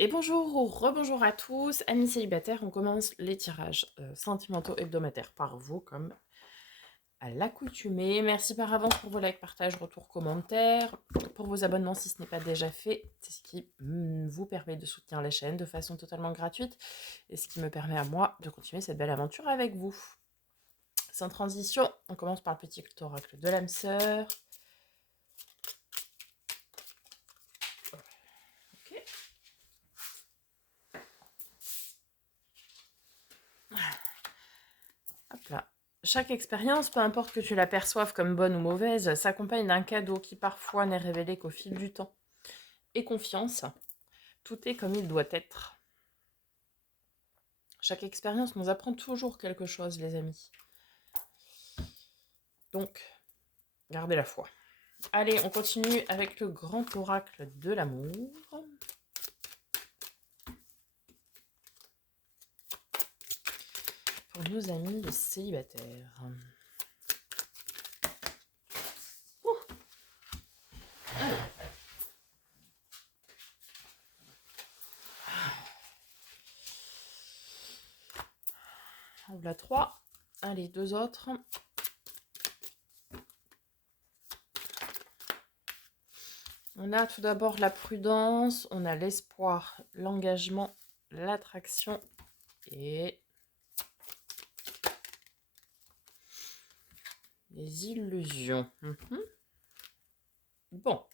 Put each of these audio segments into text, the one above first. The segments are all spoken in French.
Et bonjour ou rebonjour à tous, amis célibataires, on commence les tirages sentimentaux hebdomadaires par vous comme à l'accoutumée. Merci par avance pour vos likes, partages, retours, commentaires, pour vos abonnements si ce n'est pas déjà fait. C'est ce qui vous permet de soutenir la chaîne de façon totalement gratuite et ce qui me permet à moi de continuer cette belle aventure avec vous. Sans transition, on commence par le petit oracle de l'âme sœur. Ok. Hop là. Chaque expérience, peu importe que tu la perçoives comme bonne ou mauvaise, s'accompagne d'un cadeau qui parfois n'est révélé qu'au fil du temps. Et confiance, tout est comme il doit être. Chaque expérience nous apprend toujours quelque chose, les amis. Donc, gardez la foi. Allez, on continue avec le grand oracle de l'amour. Pour nos amis les célibataires. On a 3. Allez, 2 autres. On a tout d'abord la prudence, on a l'espoir, l'engagement, l'attraction et les illusions. Bon.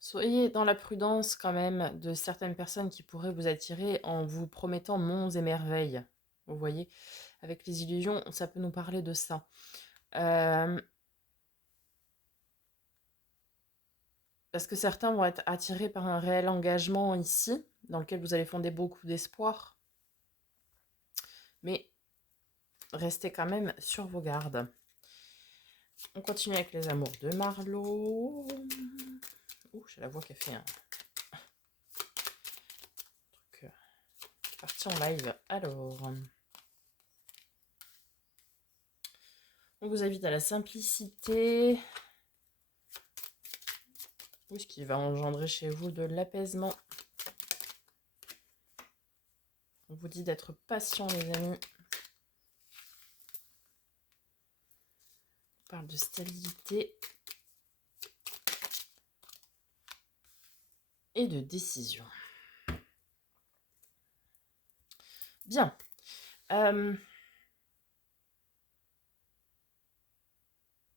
Soyez dans la prudence quand même de certaines personnes qui pourraient vous attirer en vous promettant monts et merveilles. Vous voyez, avec les illusions, ça peut nous parler de ça. Parce que certains vont être attirés par un réel engagement ici, dans lequel vous allez fonder beaucoup d'espoir. Mais restez quand même sur vos gardes. On continue avec les amours de Marlowe. Ouh, j'ai la voix qui a fait un truc parti en live. Alors, on vous invite à la simplicité. Oui, ce qui va engendrer chez vous de l'apaisement. On vous dit d'être patient, les amis. On parle de stabilité et de décision. Bien.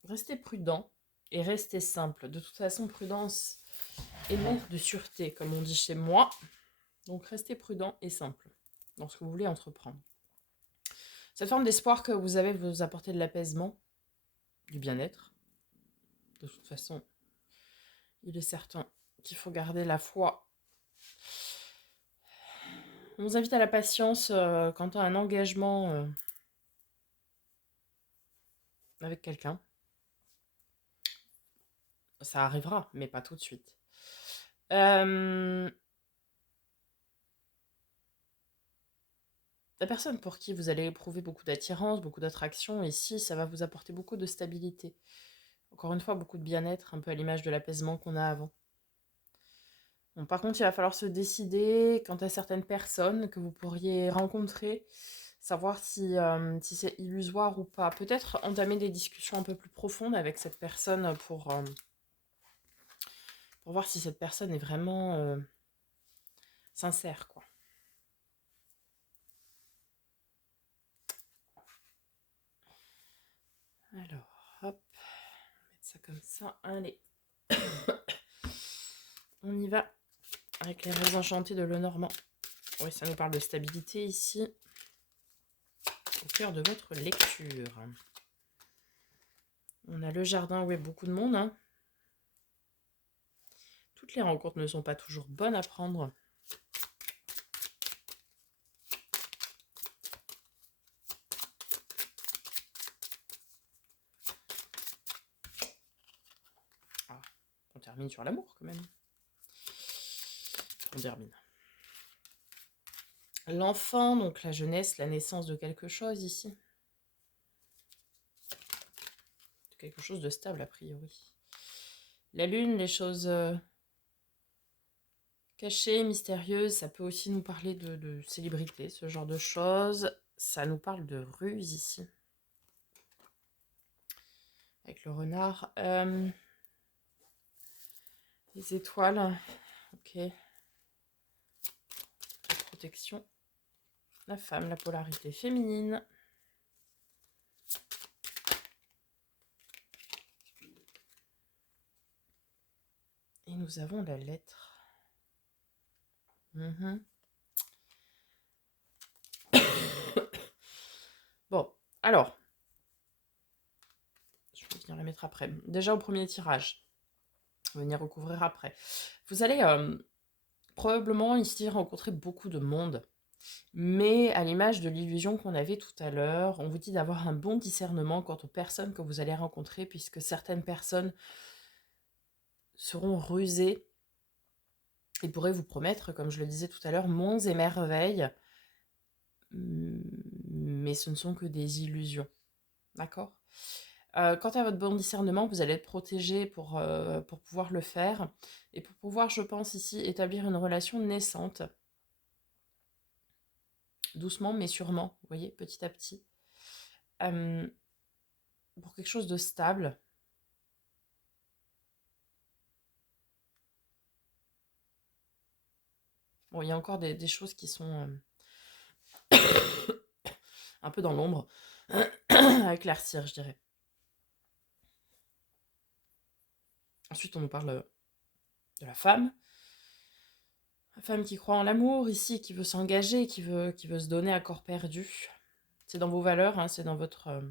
Restez prudent et restez simple. De toute façon, prudence est mère de sûreté, comme on dit chez moi. Donc, restez prudent et simple dans ce que vous voulez entreprendre. Cette forme d'espoir que vous avez vous apporter de l'apaisement, du bien-être. De toute façon, il est certain qu'il faut garder la foi. On vous invite à la patience quant à un engagement avec quelqu'un. Ça arrivera, mais pas tout de suite. La personne pour qui vous allez éprouver beaucoup d'attirance, beaucoup d'attraction, ici, ça va vous apporter beaucoup de stabilité. Encore une fois, beaucoup de bien-être, un peu à l'image de l'apaisement qu'on a avant. Bon, par contre, il va falloir se décider quant à certaines personnes que vous pourriez rencontrer, savoir si c'est illusoire ou pas. Peut-être entamer des discussions un peu plus profondes avec cette personne pour voir si cette personne est vraiment sincère, quoi. Alors, hop, on va mettre ça comme ça. Allez, on y va avec les rêves enchantés de Lenormand. Oui, ça nous parle de stabilité ici, au cœur de votre lecture. On a le jardin où il y a beaucoup de monde. Hein. Toutes les rencontres ne sont pas toujours bonnes à prendre. Ah, on termine sur l'amour quand même. On termine. L'enfant, donc la jeunesse, la naissance de quelque chose ici. Quelque chose de stable a priori. La lune, les choses Cachée, mystérieuse, ça peut aussi nous parler de célébrité, ce genre de choses. Ça nous parle de ruse ici. Avec le renard. Les étoiles. Ok. La protection. La femme, la polarité féminine. Et nous avons la lettre. Bon, alors. Je vais venir la mettre après. Déjà au premier tirage. Je vais venir recouvrir après. Vous allez probablement ici rencontrer beaucoup de monde. Mais à l'image de l'illusion qu'on avait tout à l'heure, on vous dit d'avoir un bon discernement quant aux personnes que vous allez rencontrer, puisque certaines personnes seront rusées et pourraient vous promettre, comme je le disais tout à l'heure, monts et merveilles, mais ce ne sont que des illusions. D'accord ? Quant à votre bon discernement, vous allez être protégé pour pouvoir le faire, et pour pouvoir, je pense ici, établir une relation naissante, doucement mais sûrement, vous voyez, petit à petit, pour quelque chose de stable. Bon, il y a encore des choses qui sont un peu dans l'ombre, à éclaircir, je dirais. Ensuite, on nous parle de la femme. La femme qui croit en l'amour, ici, qui veut s'engager, qui veut se donner à corps perdu. C'est dans vos valeurs, hein, c'est dans votre...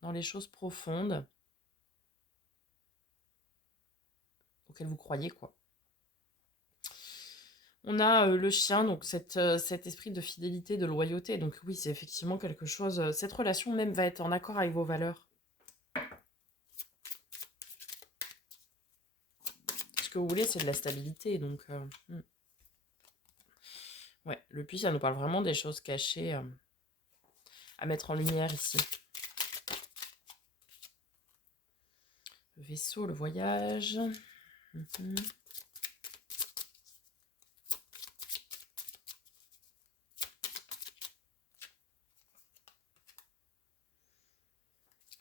dans les choses profondes auxquelles vous croyez, quoi. On a le chien, donc cet esprit de fidélité, de loyauté. Donc oui, c'est effectivement quelque chose... cette relation même va être en accord avec vos valeurs. Ce que vous voulez, c'est de la stabilité, donc... Ouais, le puits, ça nous parle vraiment des choses cachées à mettre en lumière ici. Le vaisseau, le voyage.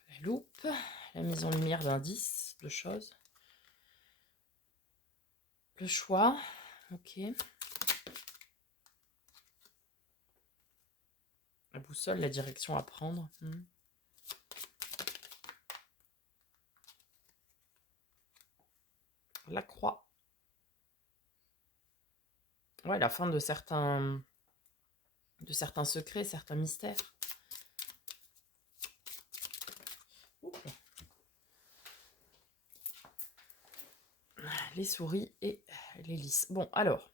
La loupe, la mise en lumière d'indices, de choses. Le choix, ok. La boussole, la direction à prendre. La croix. Ouais, la fin de certains secrets, certains mystères. Les souris et les lys. Bon, alors.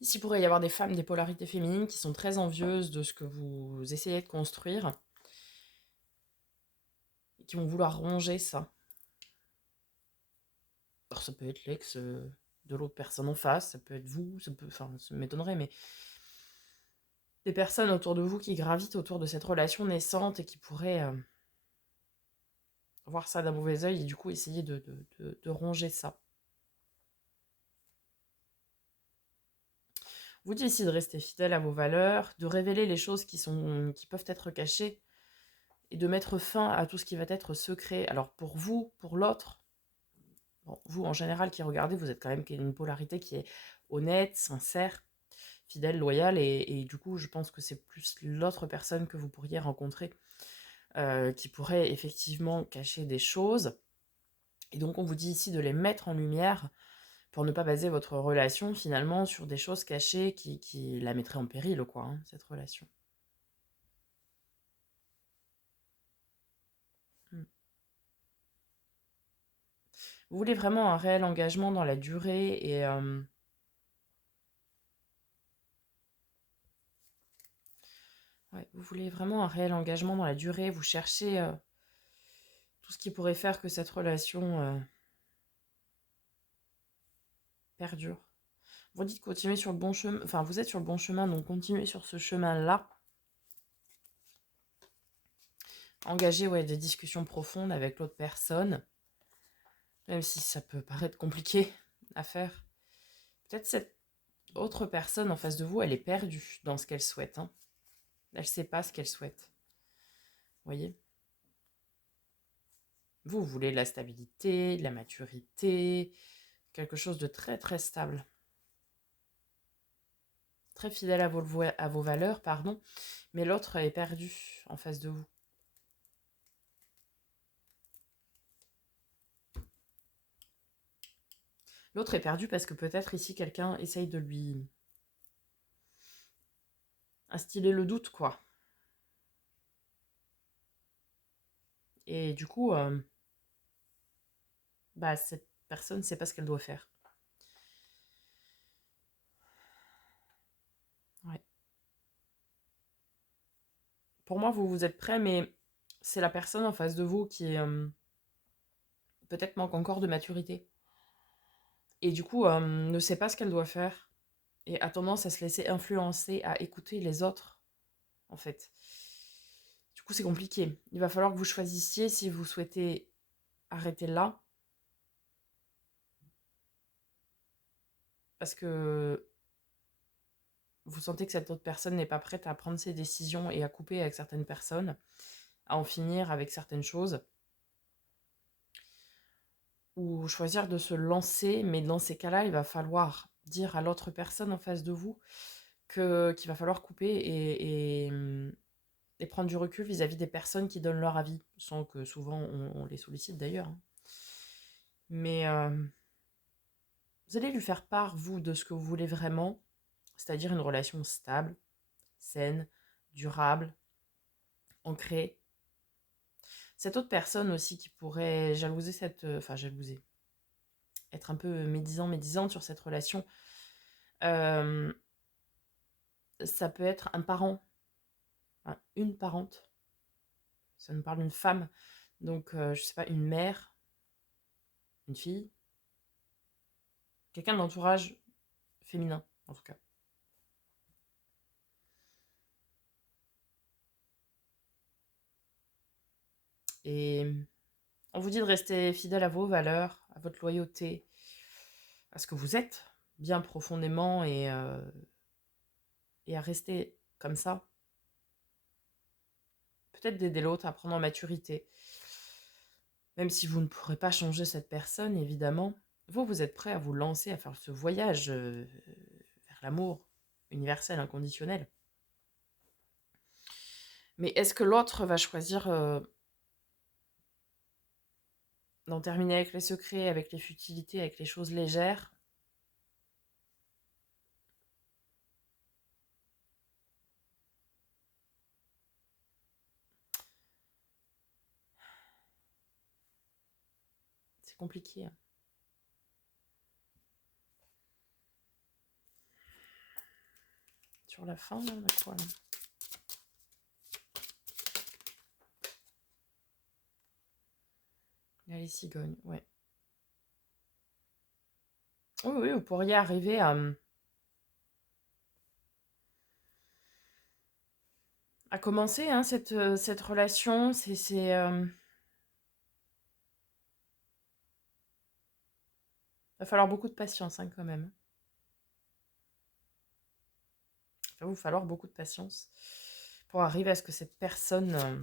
Ici, il pourrait y avoir des femmes, des polarités féminines qui sont très envieuses de ce que vous essayez de construire. Et qui vont vouloir ronger ça. Alors, ça peut être l'ex de l'autre personne en face, ça peut être vous, ça peut... Enfin, ça m'étonnerait, mais... Des personnes autour de vous qui gravitent autour de cette relation naissante et qui pourraient voir ça d'un mauvais œil et du coup essayer de ronger ça. Vous dites ici de rester fidèle à vos valeurs, de révéler les choses qui peuvent être cachées et de mettre fin à tout ce qui va être secret. Alors pour vous, pour l'autre, bon, vous en général qui regardez, vous êtes quand même une polarité qui est honnête, sincère, fidèle, loyale et du coup je pense que c'est plus l'autre personne que vous pourriez rencontrer qui pourrait effectivement cacher des choses. Et donc on vous dit ici de les mettre en lumière pour ne pas baser votre relation finalement sur des choses cachées qui la mettraient en péril, quoi, hein, cette relation. Vous voulez vraiment un réel engagement dans la durée et ouais, vous voulez vraiment un réel engagement dans la durée, vous cherchez tout ce qui pourrait faire que cette relation perdure. Vous dites continuer sur le bon chemin, enfin vous êtes sur le bon chemin, donc continuez sur ce chemin-là. Engagez des discussions profondes avec l'autre personne. Même si ça peut paraître compliqué à faire. Peut-être cette autre personne en face de vous, elle est perdue dans ce qu'elle souhaite. Hein. Elle ne sait pas ce qu'elle souhaite. Vous voyez? Vous voulez de la stabilité, de la maturité, quelque chose de très très stable. Très fidèle à vos valeurs, pardon, mais l'autre est perdu en face de vous. L'autre est perdu parce que peut-être ici quelqu'un essaye de lui instiller le doute, quoi. Et du coup, cette personne ne sait pas ce qu'elle doit faire. Ouais. Pour moi, vous êtes prêts, mais c'est la personne en face de vous qui peut-être manque encore de maturité. Et du coup, ne sait pas ce qu'elle doit faire. Et a tendance à se laisser influencer, à écouter les autres, en fait. Du coup, c'est compliqué. Il va falloir que vous choisissiez si vous souhaitez arrêter là. Parce que vous sentez que cette autre personne n'est pas prête à prendre ses décisions et à couper avec certaines personnes, à en finir avec certaines choses. Ou choisir de se lancer, mais dans ces cas-là, il va falloir dire à l'autre personne en face de vous qu'il va falloir couper et prendre du recul vis-à-vis des personnes qui donnent leur avis, sans que souvent on les sollicite d'ailleurs. Hein. Mais vous allez lui faire part, vous, de ce que vous voulez vraiment, c'est-à-dire une relation stable, saine, durable, ancrée. Cette autre personne aussi qui pourrait jalouser jalouser, être un peu médisante sur cette relation, euh, ça peut être un parent, hein, une parente, ça nous parle d'une femme, donc je sais pas, une mère, une fille, quelqu'un de l'entourage féminin en tout cas. Et on vous dit de rester fidèle à vos valeurs, à votre loyauté, à ce que vous êtes bien profondément et à rester comme ça. Peut-être d'aider l'autre à prendre en maturité. Même si vous ne pourrez pas changer cette personne, évidemment, vous êtes prêt à vous lancer, à faire ce voyage vers l'amour universel, inconditionnel. Mais est-ce que l'autre va choisir d'en terminer avec les secrets, avec les futilités, avec les choses légères? C'est compliqué. Hein. Sur la fin, là, on a quoi là? Il y a les cigognes, ouais. Oui, oui, vous pourriez arriver à commencer hein, cette relation. Va falloir beaucoup de patience hein, quand même. Il va vous falloir beaucoup de patience pour arriver à ce que cette personne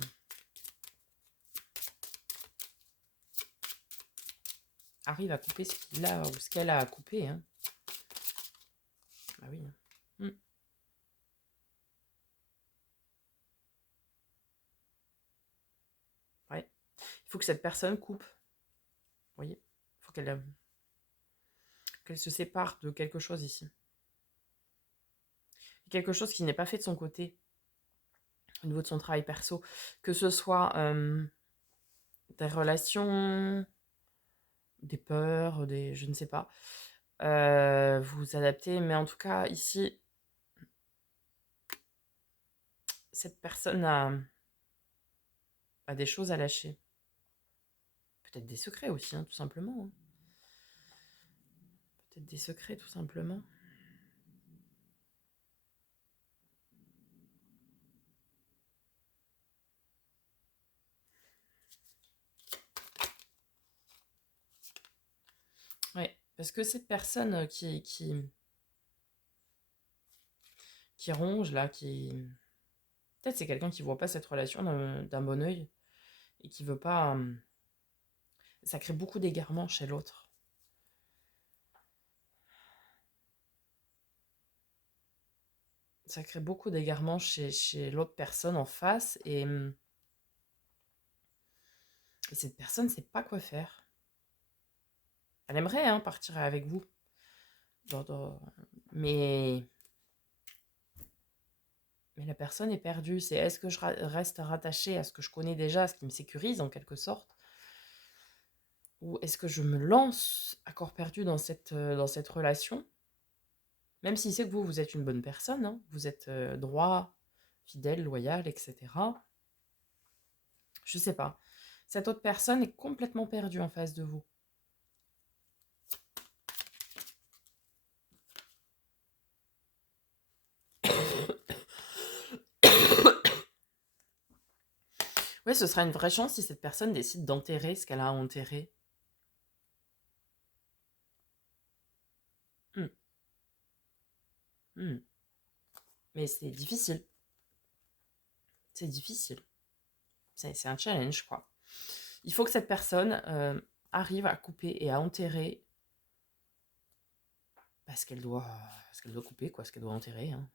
arrive à couper ce qu'il a ou ce qu'elle a à couper. Hein. Ah oui. Mm. Ouais. Il faut que cette personne coupe. Vous voyez? Il faut qu'elle se sépare de quelque chose ici. Quelque chose qui n'est pas fait de son côté, au niveau de son travail perso. Que ce soit des relations, des peurs, je ne sais pas. Vous adaptez, mais en tout cas, ici, cette personne a des choses à lâcher. Peut-être des secrets aussi, hein, tout simplement. Hein. Peut-être des secrets, tout simplement. Parce que cette personne qui ronge, là, peut-être c'est quelqu'un qui voit pas cette relation d'un bon œil et qui veut pas... ça crée beaucoup d'égarement chez l'autre. Ça crée beaucoup d'égarement chez l'autre personne en face et cette personne ne sait pas quoi faire. Elle aimerait hein, partir avec vous. Mais la personne est perdue. C'est est-ce que je reste rattachée à ce que je connais déjà, à ce qui me sécurise en quelque sorte, ou est-ce que je me lance à corps perdu dans cette relation, même si c'est que vous êtes une bonne personne, hein, vous êtes droit, fidèle, loyal, etc. Je sais pas. Cette autre personne est complètement perdue en face de vous. Ouais, ce sera une vraie chance si cette personne décide d'enterrer ce qu'elle a à enterrer. Hmm. Hmm. Mais c'est difficile. C'est difficile. C'est un challenge, quoi. Il faut que cette personne arrive à couper et à enterrer ce qu'elle doit couper, quoi, ce qu'elle doit enterrer. Hein.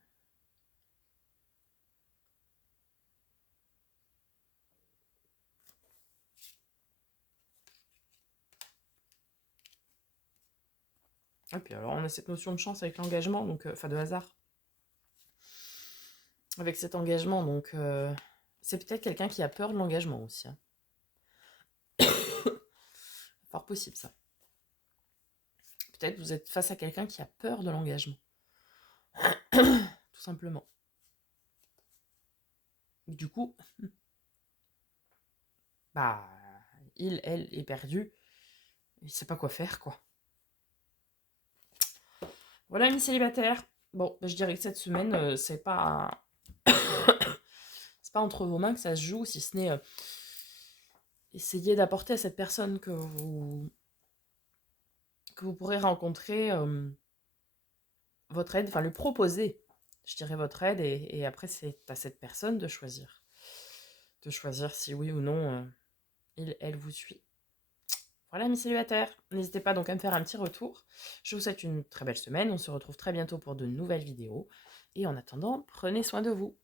Et puis alors, on a cette notion de chance avec l'engagement, donc enfin de hasard. Avec cet engagement, donc c'est peut-être quelqu'un qui a peur de l'engagement aussi. Hein. Fort possible ça. Peut-être vous êtes face à quelqu'un qui a peur de l'engagement. Tout simplement. Du coup, bah, elle est perdu. Il sait pas quoi faire, quoi. Voilà, une célibataire. Bon, je dirais que cette semaine, c'est pas... c'est pas entre vos mains que ça se joue, si ce n'est essayer d'apporter à cette personne que vous pourrez rencontrer votre aide, enfin lui proposer, je dirais, votre aide, et après c'est à cette personne de choisir. De choisir si oui ou non elle vous suit. Voilà, mes célibataires. N'hésitez pas donc à me faire un petit retour. Je vous souhaite une très belle semaine. On se retrouve très bientôt pour de nouvelles vidéos. Et en attendant, prenez soin de vous.